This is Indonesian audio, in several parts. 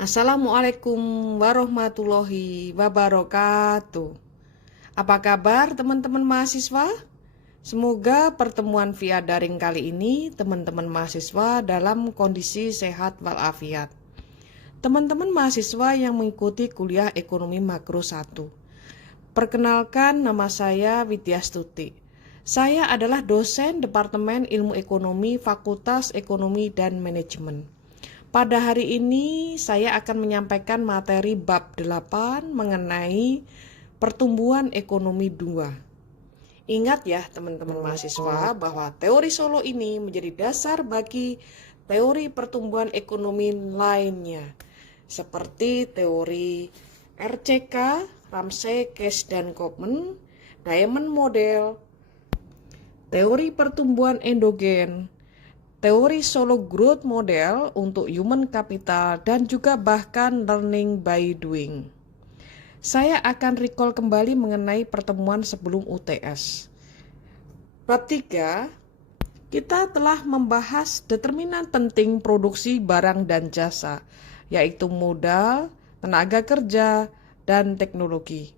Assalamualaikum warahmatullahi wabarakatuh. Apa kabar teman-teman mahasiswa? Semoga pertemuan via daring kali ini teman-teman mahasiswa dalam kondisi sehat walafiat. Teman-teman mahasiswa yang mengikuti kuliah Ekonomi Makro 1. Perkenalkan, nama saya Widya Stuti. Saya adalah dosen Departemen Ilmu Ekonomi Fakultas Ekonomi dan Manajemen. Pada hari ini saya akan menyampaikan materi bab 8 mengenai pertumbuhan ekonomi 2. Ingat ya teman-teman mahasiswa bahwa teori Solo ini menjadi dasar bagi teori pertumbuhan ekonomi lainnya, seperti teori RCK, Ramsey, Cash, dan Kopman, Diamond Model, teori pertumbuhan endogen, teori Solo Growth Model untuk human capital, dan juga bahkan learning by doing. Saya akan recall kembali mengenai pertemuan sebelum UTS. Bab 3, kita telah membahas determinan penting produksi barang dan jasa, yaitu modal, tenaga kerja, dan teknologi.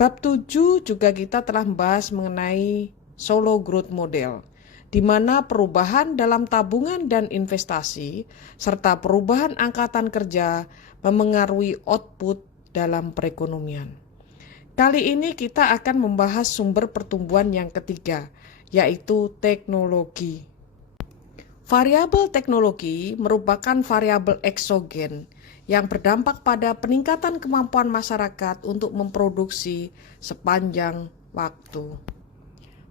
Bab 7 juga kita telah membahas mengenai Solo Growth Model, di mana perubahan dalam tabungan dan investasi, serta perubahan angkatan kerja memengaruhi output dalam perekonomian. Kali ini kita akan membahas sumber pertumbuhan yang ketiga, yaitu teknologi. Variabel teknologi merupakan variabel eksogen yang berdampak pada peningkatan kemampuan masyarakat untuk memproduksi sepanjang waktu.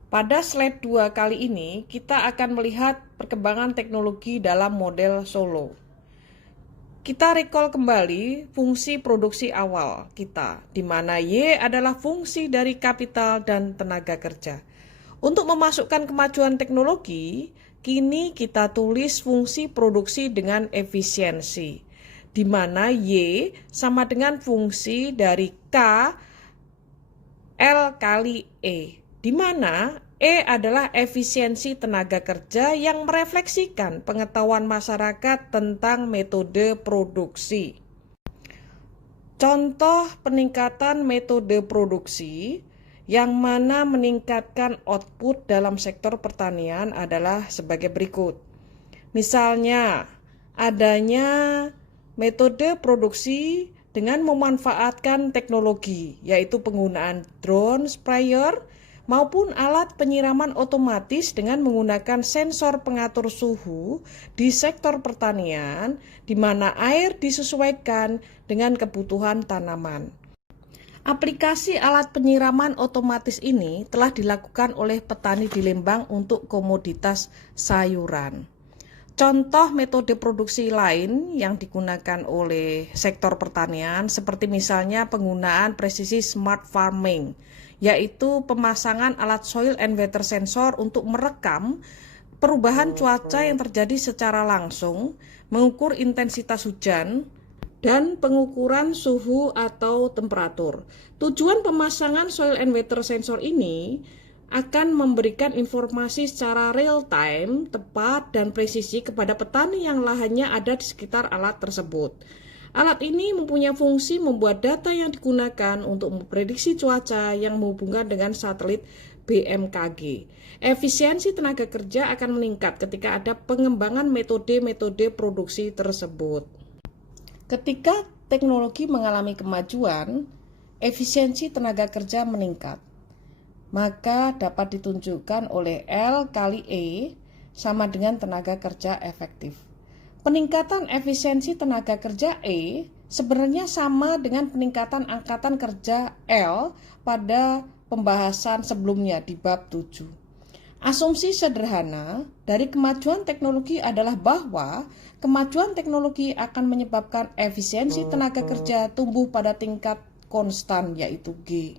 Pada slide 2 kali ini, kita akan melihat perkembangan teknologi dalam model Solo. Kita recall kembali fungsi produksi awal kita, di mana Y adalah fungsi dari kapital dan tenaga kerja. Untuk memasukkan kemajuan teknologi, kini kita tulis fungsi produksi dengan efisiensi, di mana Y sama dengan fungsi dari K L kali E, di mana E adalah efisiensi tenaga kerja yang merefleksikan pengetahuan masyarakat tentang metode produksi. Contoh peningkatan metode produksi yang mana meningkatkan output dalam sektor pertanian adalah sebagai berikut. Misalnya, adanya metode produksi dengan memanfaatkan teknologi, yaitu penggunaan drone sprayer maupun alat penyiraman otomatis dengan menggunakan sensor pengatur suhu di sektor pertanian, di mana air disesuaikan dengan kebutuhan tanaman. Aplikasi alat penyiraman otomatis ini telah dilakukan oleh petani di Lembang untuk komoditas sayuran. Contoh metode produksi lain yang digunakan oleh sektor pertanian seperti misalnya penggunaan presisi smart farming, yaitu pemasangan alat soil and weather sensor untuk merekam perubahan cuaca yang terjadi secara langsung, mengukur intensitas hujan, dan pengukuran suhu atau temperatur. Tujuan pemasangan soil and weather sensor ini akan memberikan informasi secara real time, tepat, dan presisi kepada petani yang lahannya ada di sekitar alat tersebut. Alat ini mempunyai fungsi membuat data yang digunakan untuk memprediksi cuaca yang menghubungkan dengan satelit BMKG. Efisiensi tenaga kerja akan meningkat ketika ada pengembangan metode-metode produksi tersebut. Ketika teknologi mengalami kemajuan, efisiensi tenaga kerja meningkat. Maka dapat ditunjukkan oleh L kali E sama dengan tenaga kerja efektif. Peningkatan efisiensi tenaga kerja E sebenarnya sama dengan peningkatan angkatan kerja L pada pembahasan sebelumnya di bab 7. Asumsi sederhana dari kemajuan teknologi adalah bahwa kemajuan teknologi akan menyebabkan efisiensi tenaga kerja tumbuh pada tingkat konstan, yaitu G.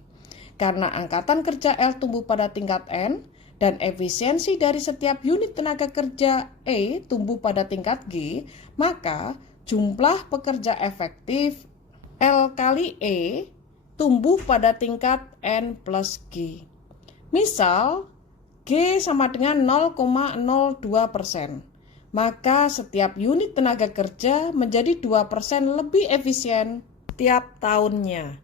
Karena angkatan kerja L tumbuh pada tingkat N dan efisiensi dari setiap unit tenaga kerja E tumbuh pada tingkat G, maka jumlah pekerja efektif L kali E tumbuh pada tingkat N plus G. Misal, G sama dengan 0,02%. maka setiap unit tenaga kerja menjadi 2% lebih efisien tiap tahunnya.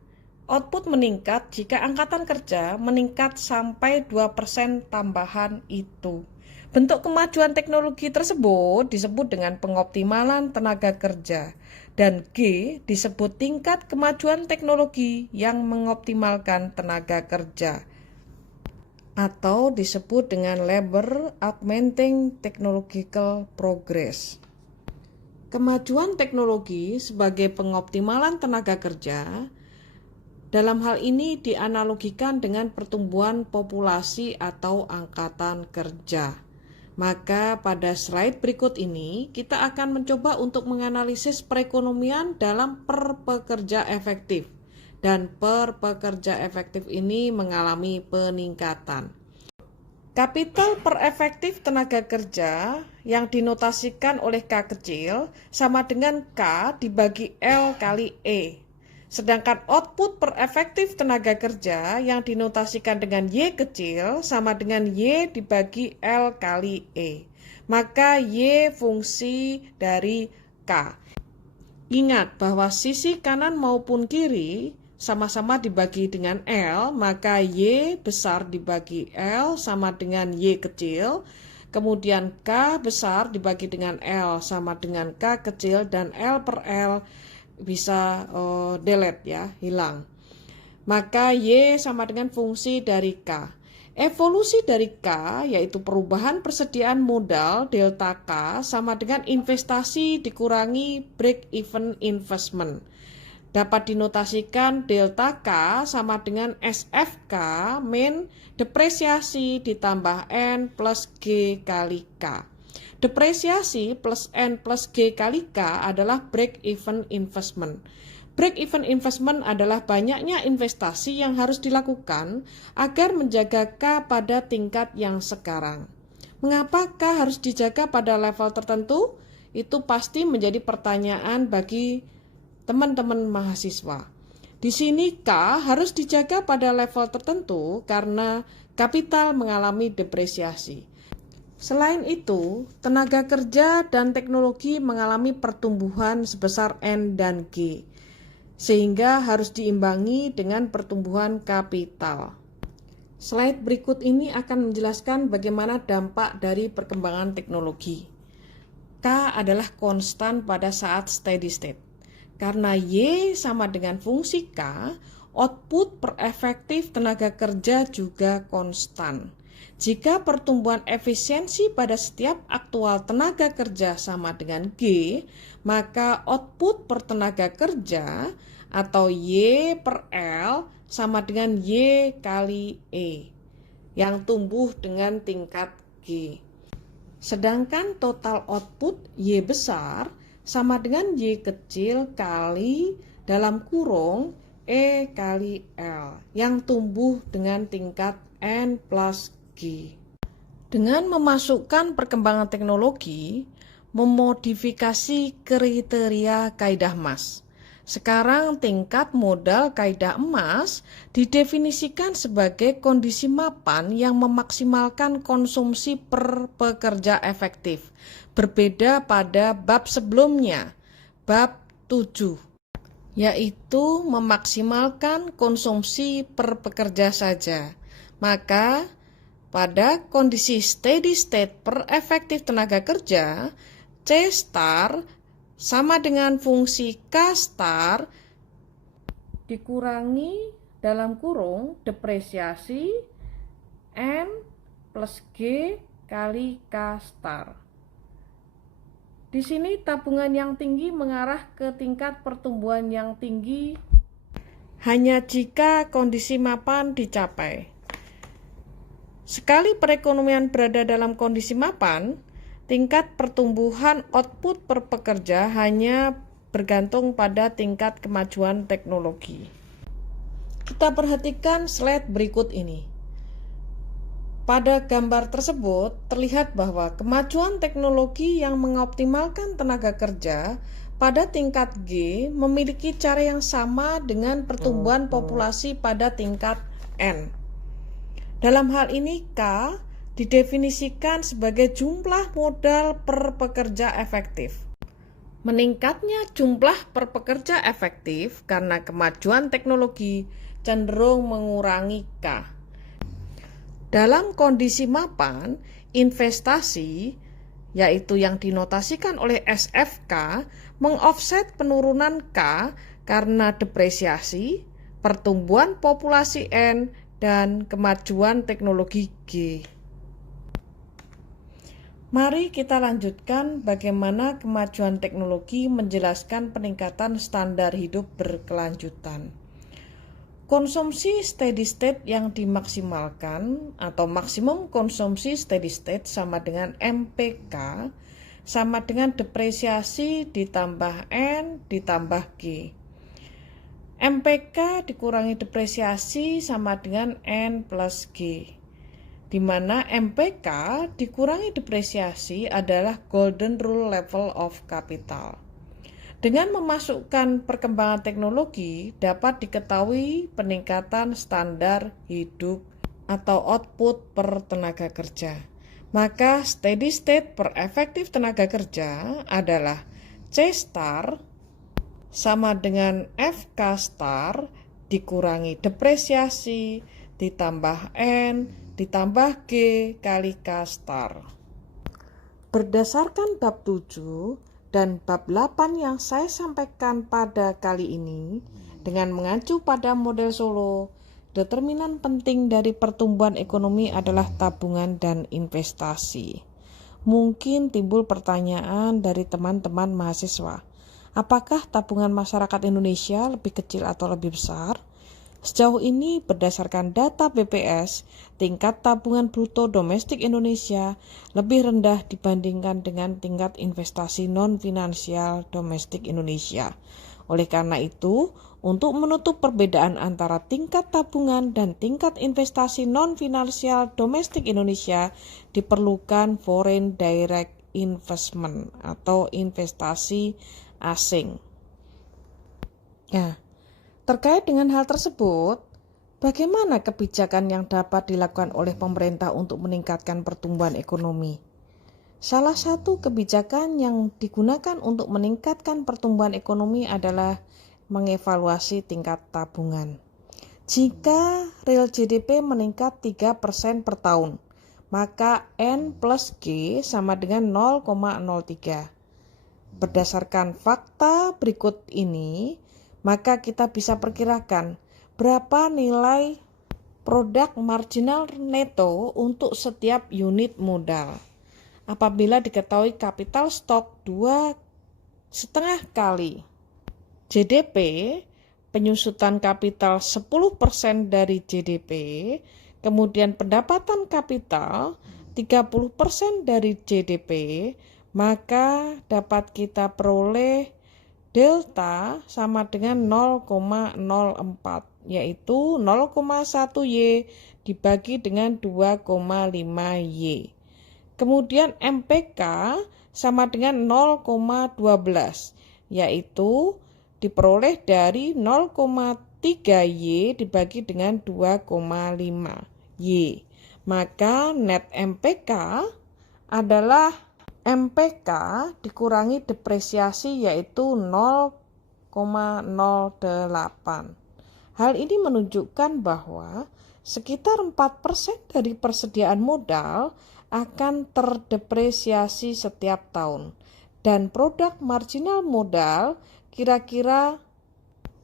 Output meningkat jika angkatan kerja meningkat sampai 2% tambahan itu. Bentuk kemajuan teknologi tersebut disebut dengan pengoptimalan tenaga kerja, dan G disebut tingkat kemajuan teknologi yang mengoptimalkan tenaga kerja, atau disebut dengan labor augmenting technological progress. Kemajuan teknologi sebagai pengoptimalan tenaga kerja dalam hal ini dianalogikan dengan pertumbuhan populasi atau angkatan kerja. Maka pada slide berikut ini kita akan mencoba untuk menganalisis perekonomian dalam per pekerja efektif. Dan per pekerja efektif ini mengalami peningkatan. Kapital per efektif tenaga kerja yang dinotasikan oleh K kecil sama dengan K dibagi L kali E. Sedangkan output per efektif tenaga kerja yang dinotasikan dengan Y kecil sama dengan Y dibagi L kali E. Maka Y fungsi dari K. Ingat bahwa sisi kanan maupun kiri sama-sama dibagi dengan L, maka Y besar dibagi L sama dengan Y kecil. Kemudian K besar dibagi dengan L sama dengan K kecil, dan L per L bisa delete ya, hilang. Maka Y sama dengan fungsi dari K. Evolusi dari K yaitu perubahan persediaan modal delta K sama dengan investasi dikurangi break even investment. Dapat dinotasikan delta K sama dengan SFK min depresiasi ditambah N plus G kali K. Depresiasi plus N plus G kali K adalah break even investment. Break even investment adalah banyaknya investasi yang harus dilakukan agar menjaga K pada tingkat yang sekarang. Mengapa K harus dijaga pada level tertentu? Itu pasti menjadi pertanyaan bagi teman-teman mahasiswa. Di sini K harus dijaga pada level tertentu karena kapital mengalami depresiasi. Selain itu, tenaga kerja dan teknologi mengalami pertumbuhan sebesar N dan G, sehingga harus diimbangi dengan pertumbuhan kapital. Slide berikut ini akan menjelaskan bagaimana dampak dari perkembangan teknologi. K adalah konstan pada saat steady state. Karena Y sama dengan fungsi K, output per efektif tenaga kerja juga konstan. Jika pertumbuhan efisiensi pada setiap aktual tenaga kerja sama dengan G, maka output per tenaga kerja atau Y per L sama dengan Y kali E, yang tumbuh dengan tingkat G. Sedangkan total output Y besar sama dengan Y kecil kali dalam kurung E kali L yang tumbuh dengan tingkat N plus G. Dengan memasukkan perkembangan teknologi, memodifikasi kriteria kaidah Mas. Sekarang tingkat modal kaidah emas didefinisikan sebagai kondisi mapan yang memaksimalkan konsumsi per pekerja efektif. Berbeda pada bab sebelumnya, bab 7, yaitu memaksimalkan konsumsi per pekerja saja. Maka pada kondisi steady state per efektif tenaga kerja, C star sama dengan fungsi K star dikurangi dalam kurung depresiasi N plus G kali K star. Di sini tabungan yang tinggi mengarah ke tingkat pertumbuhan yang tinggi hanya jika kondisi mapan dicapai. Sekali perekonomian berada dalam kondisi mapan, tingkat pertumbuhan output per pekerja hanya bergantung pada tingkat kemajuan teknologi. Kita perhatikan slide berikut ini. Pada gambar tersebut terlihat bahwa kemajuan teknologi yang mengoptimalkan tenaga kerja pada tingkat G memiliki cara yang sama dengan pertumbuhan populasi pada tingkat N. Dalam hal ini K didefinisikan sebagai jumlah modal per pekerja efektif. Meningkatnya jumlah per pekerja efektif karena kemajuan teknologi cenderung mengurangi K. Dalam kondisi mapan, investasi, yaitu yang dinotasikan oleh SFK, mengofset penurunan K karena depresiasi, pertumbuhan populasi N, dan kemajuan teknologi G. Mari kita lanjutkan bagaimana kemajuan teknologi menjelaskan peningkatan standar hidup berkelanjutan. Konsumsi steady state yang dimaksimalkan atau maksimum konsumsi steady state sama dengan MPK sama dengan depresiasi ditambah N ditambah G. MPK dikurangi depresiasi sama dengan N plus G, di mana MPK dikurangi depresiasi adalah golden rule level of capital. Dengan memasukkan perkembangan teknologi, dapat diketahui peningkatan standar hidup atau output per tenaga kerja. Maka steady state per efektif tenaga kerja adalah C star sama dengan FK star dikurangi depresiasi ditambah N ditambah G kali K star. Berdasarkan bab 7 dan bab 8 yang saya sampaikan pada kali ini, dengan mengacu pada model Solo, determinan penting dari pertumbuhan ekonomi adalah tabungan dan investasi. Mungkin timbul pertanyaan dari teman-teman mahasiswa, apakah tabungan masyarakat Indonesia lebih kecil atau lebih besar? Sejauh ini berdasarkan data BPS, tingkat tabungan bruto domestik Indonesia lebih rendah dibandingkan dengan tingkat investasi non-finansial domestik Indonesia. Oleh karena itu, untuk menutup perbedaan antara tingkat tabungan dan tingkat investasi non-finansial domestik Indonesia, diperlukan foreign direct investment atau investasi asing. Terkait dengan hal tersebut, bagaimana kebijakan yang dapat dilakukan oleh pemerintah untuk meningkatkan pertumbuhan ekonomi? Salah satu kebijakan yang digunakan untuk meningkatkan pertumbuhan ekonomi adalah mengevaluasi tingkat tabungan. Jika real GDP meningkat 3% per tahun, maka N plus G sama dengan 0,03. Berdasarkan fakta berikut ini, maka kita bisa perkirakan berapa nilai produk marginal neto untuk setiap unit modal. Apabila diketahui kapital stok 2,5 kali GDP, penyusutan kapital 10% dari GDP, kemudian pendapatan kapital 30% dari GDP, maka dapat kita peroleh delta sama dengan 0,04, yaitu 0,1 Y dibagi dengan 2,5 Y. Kemudian MPK sama dengan 0,12, yaitu diperoleh dari 0,3 Y dibagi dengan 2,5 Y. Maka net MPK adalah MPK dikurangi depresiasi yaitu 0,08. Hal ini menunjukkan bahwa sekitar 4% dari persediaan modal akan terdepresiasi setiap tahun dan produk marginal modal kira-kira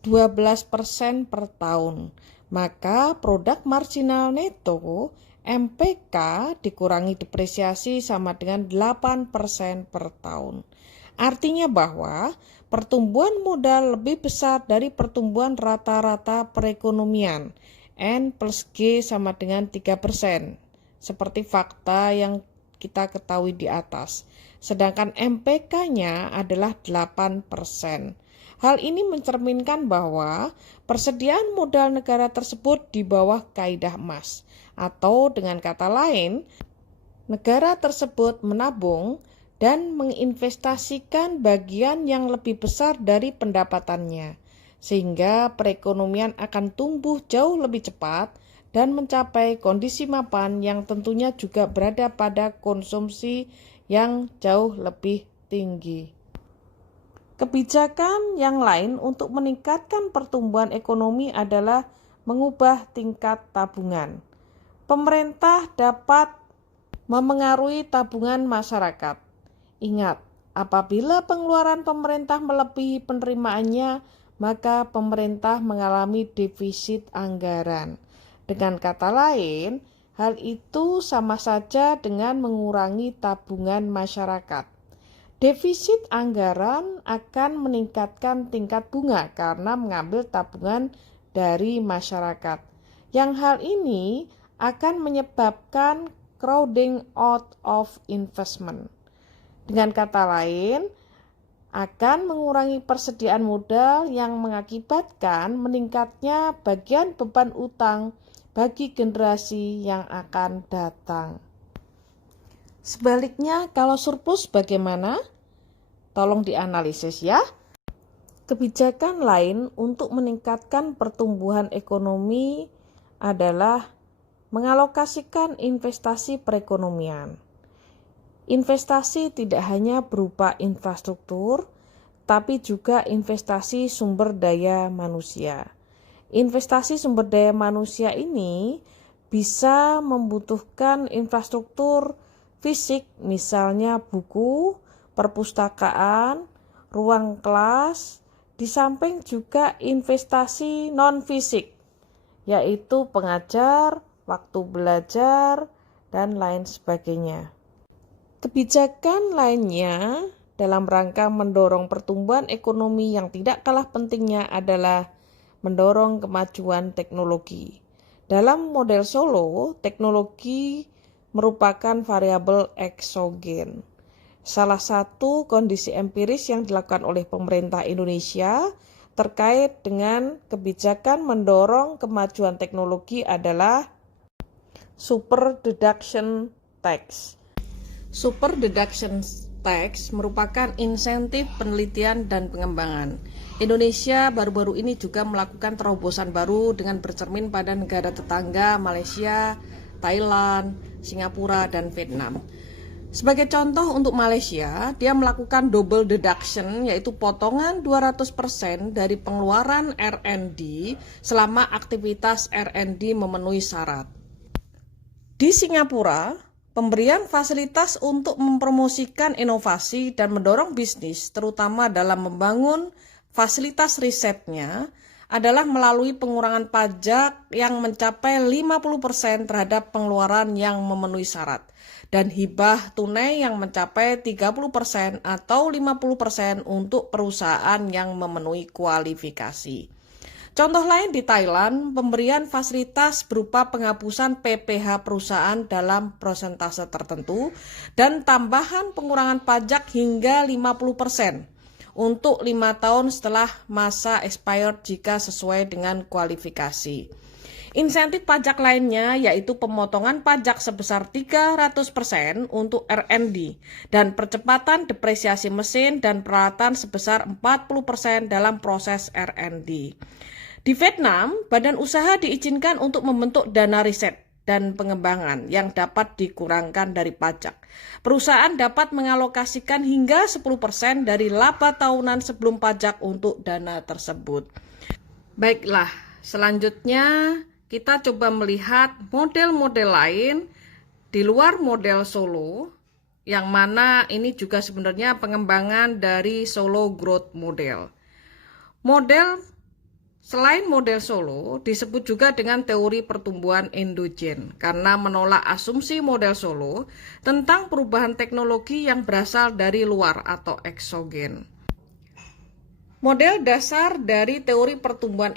12% per tahun. Maka produk marginal neto MPK dikurangi depresiasi sama dengan 8% per tahun. Artinya bahwa pertumbuhan modal lebih besar dari pertumbuhan rata-rata perekonomian. N plus G sama dengan 3%. Seperti fakta yang kita ketahui di atas. Sedangkan MPK-nya adalah 8%. Hal ini mencerminkan bahwa persediaan modal negara tersebut di bawah kaidah emas. Atau dengan kata lain, negara tersebut menabung dan menginvestasikan bagian yang lebih besar dari pendapatannya, sehingga perekonomian akan tumbuh jauh lebih cepat dan mencapai kondisi mapan yang tentunya juga berada pada konsumsi yang jauh lebih tinggi. Kebijakan yang lain untuk meningkatkan pertumbuhan ekonomi adalah mengubah tingkat tabungan. Pemerintah dapat memengaruhi tabungan masyarakat. Ingat, apabila pengeluaran pemerintah melebihi penerimaannya, maka pemerintah mengalami defisit anggaran. Dengan kata lain, hal itu sama saja dengan mengurangi tabungan masyarakat. Defisit anggaran akan meningkatkan tingkat bunga karena mengambil tabungan dari masyarakat. Yang hal ini akan menyebabkan crowding out of investment. Dengan kata lain, akan mengurangi persediaan modal yang mengakibatkan meningkatnya bagian beban utang bagi generasi yang akan datang. Sebaliknya, kalau surplus bagaimana? Tolong dianalisis ya. Kebijakan lain untuk meningkatkan pertumbuhan ekonomi adalah mengalokasikan investasi perekonomian. Investasi tidak hanya berupa infrastruktur, tapi juga investasi sumber daya manusia. Investasi sumber daya manusia ini bisa membutuhkan infrastruktur fisik, misalnya buku, perpustakaan, ruang kelas, di samping juga investasi non-fisik, yaitu pengajar, waktu belajar, dan lain sebagainya. Kebijakan lainnya dalam rangka mendorong pertumbuhan ekonomi yang tidak kalah pentingnya adalah mendorong kemajuan teknologi. Dalam model Solo, teknologi merupakan variabel eksogen. Salah satu kondisi empiris yang dilakukan oleh pemerintah Indonesia terkait dengan kebijakan mendorong kemajuan teknologi adalah Super Deduction Tax. Super Deduction Tax merupakan insentif penelitian dan pengembangan. Indonesia baru-baru ini juga melakukan terobosan baru dengan bercermin pada negara tetangga Malaysia, Thailand, Singapura, dan Vietnam. Sebagai contoh untuk Malaysia, dia melakukan double deduction, yaitu potongan 200% dari pengeluaran R&D selama aktivitas R&D memenuhi syarat. Di Singapura, pemberian fasilitas untuk mempromosikan inovasi dan mendorong bisnis, terutama dalam membangun fasilitas risetnya, adalah melalui pengurangan pajak yang mencapai 50% terhadap pengeluaran yang memenuhi syarat, dan hibah tunai yang mencapai 30% atau 50% untuk perusahaan yang memenuhi kualifikasi. Contoh lain di Thailand, pemberian fasilitas berupa penghapusan PPh perusahaan dalam persentase tertentu dan tambahan pengurangan pajak hingga 50% untuk 5 tahun setelah masa expired jika sesuai dengan kualifikasi. Insentif pajak lainnya yaitu pemotongan pajak sebesar 300% untuk R&D dan percepatan depresiasi mesin dan peralatan sebesar 40% dalam proses R&D. Di Vietnam, badan usaha diizinkan untuk membentuk dana riset dan pengembangan yang dapat dikurangkan dari pajak. Perusahaan dapat mengalokasikan hingga 10% dari laba tahunan sebelum pajak untuk dana tersebut. Baiklah, selanjutnya kita coba melihat model-model lain di luar model Solo, yang mana ini juga sebenarnya pengembangan dari Solo Growth Model. Selain model Solo, disebut juga dengan teori pertumbuhan endogen karena menolak asumsi model Solo tentang perubahan teknologi yang berasal dari luar atau eksogen. Model dasar dari teori pertumbuhan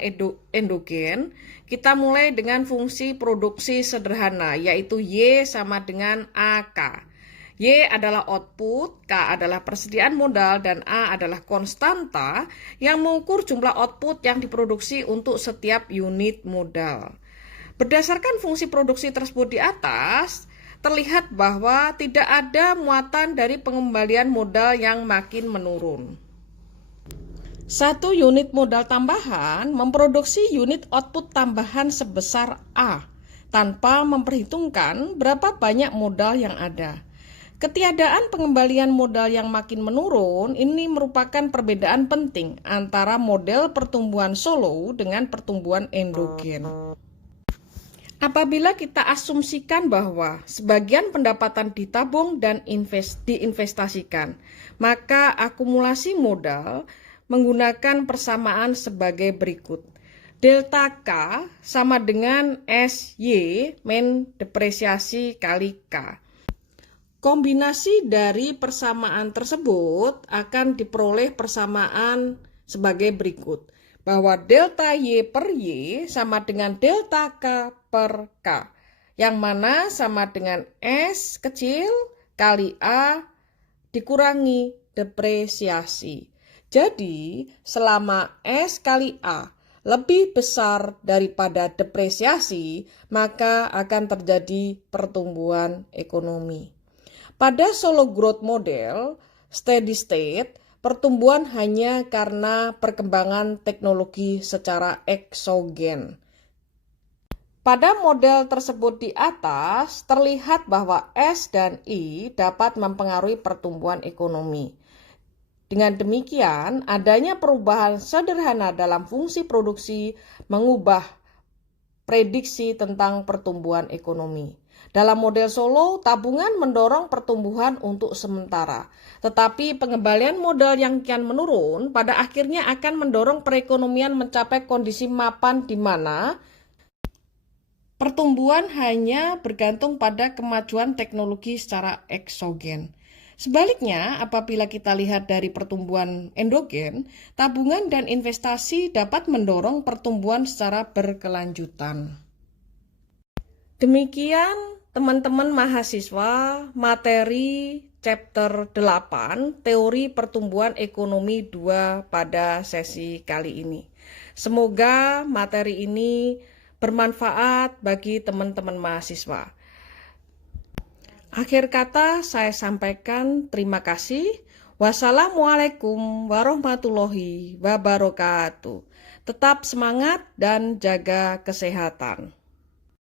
endogen, kita mulai dengan fungsi produksi sederhana, yaitu Y sama dengan AK. Y adalah output, K adalah persediaan modal, dan A adalah konstanta yang mengukur jumlah output yang diproduksi untuk setiap unit modal. Berdasarkan fungsi produksi tersebut di atas, terlihat bahwa tidak ada muatan dari pengembalian modal yang makin menurun. Satu unit modal tambahan memproduksi unit output tambahan sebesar A. tanpa memperhitungkan berapa banyak modal yang ada. Ketiadaan pengembalian modal yang makin menurun ini merupakan perbedaan penting antara model pertumbuhan solo dengan pertumbuhan endogen. Apabila kita asumsikan bahwa sebagian pendapatan ditabung dan diinvestasikan, maka akumulasi modal menggunakan persamaan sebagai berikut. Delta K sama dengan SY min depresiasi kali K. Kombinasi dari persamaan tersebut akan diperoleh persamaan sebagai berikut, bahwa delta Y per Y sama dengan delta K per K, yang mana sama dengan S kecil kali A dikurangi depresiasi. Jadi, selama S kali A lebih besar daripada depresiasi, maka akan terjadi pertumbuhan ekonomi. Pada solo growth model, steady state, pertumbuhan hanya karena perkembangan teknologi secara eksogen. Pada model tersebut di atas, terlihat bahwa S dan I dapat mempengaruhi pertumbuhan ekonomi. Dengan demikian, adanya perubahan sederhana dalam fungsi produksi mengubah prediksi tentang pertumbuhan ekonomi. Dalam model solo, tabungan mendorong pertumbuhan untuk sementara. Tetapi pengembalian modal yang kian menurun pada akhirnya akan mendorong perekonomian mencapai kondisi mapan di mana pertumbuhan hanya bergantung pada kemajuan teknologi secara eksogen. Sebaliknya, apabila kita lihat dari pertumbuhan endogen, tabungan dan investasi dapat mendorong pertumbuhan secara berkelanjutan. Demikian teman-teman mahasiswa materi chapter 8 teori pertumbuhan ekonomi 2 pada sesi kali ini. Semoga materi ini bermanfaat bagi teman-teman mahasiswa. Akhir kata saya sampaikan terima kasih. Wassalamualaikum warahmatullahi wabarakatuh. Tetap semangat dan jaga kesehatan.